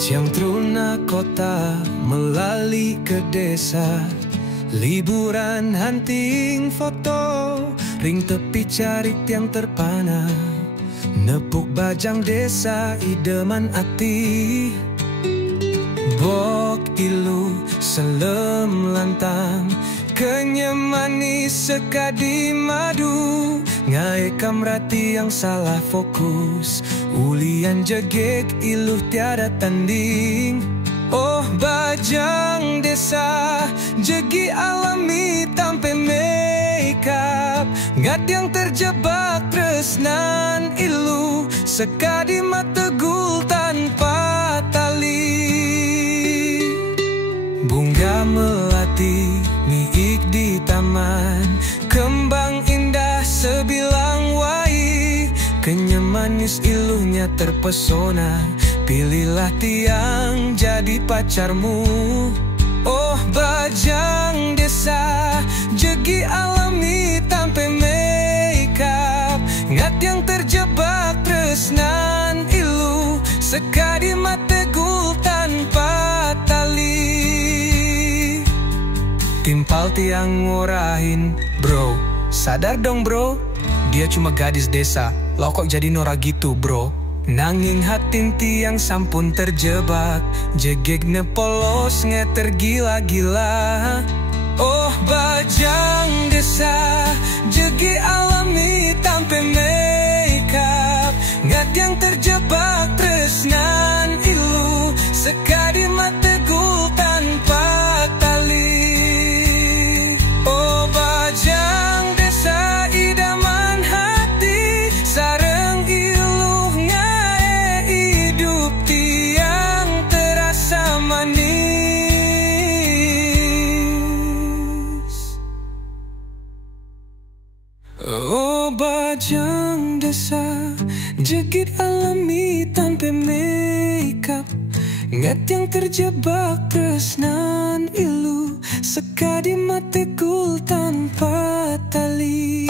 Jam truna kota melalui ke desa, liburan hunting foto, ring tepi cari tiang terpana, nepuk bajang desa idaman ati. Bok ilu selem lantang, kenyam manis sekadi madu, ngai kamrati yang salah fokus, ulian jegek iluh tiada tanding. Oh bajang desa, jegi alami tanpa makeup, ngat yang terjebak tresnan ilu, sekadi mata gul tanpa tali. Bunga melati miik di taman, kembang indah sebilang wai, kenyam manis iluhnya terpesona, pilihlah tiang jadi pacarmu. Oh bajang desa, jegi alami tanpa makeup, ngat yang terjebak tresnan ilu, sekadi mata gul tanpa tali. Timpal tiang ngorahin, bro, sadar dong bro, dia cuma gadis desa, lo kok jadi norak gitu bro. Nanging hati tiang sampun terjebak, jegek ne polos nge tergila-gila. Oh bajang desa, jegi alami tanpa makeup, ngat yang terjebak tresnan ilu, sekadi mata gul tanpa tali. Oh bajang desa idaman hati, sareng iluh ngae hidup tiang terasa manis. Oh bajang desa, jegit alami tanpa makeup, ngat yang terjebak tresnan ilu, sekadi mata gul tanpa tali.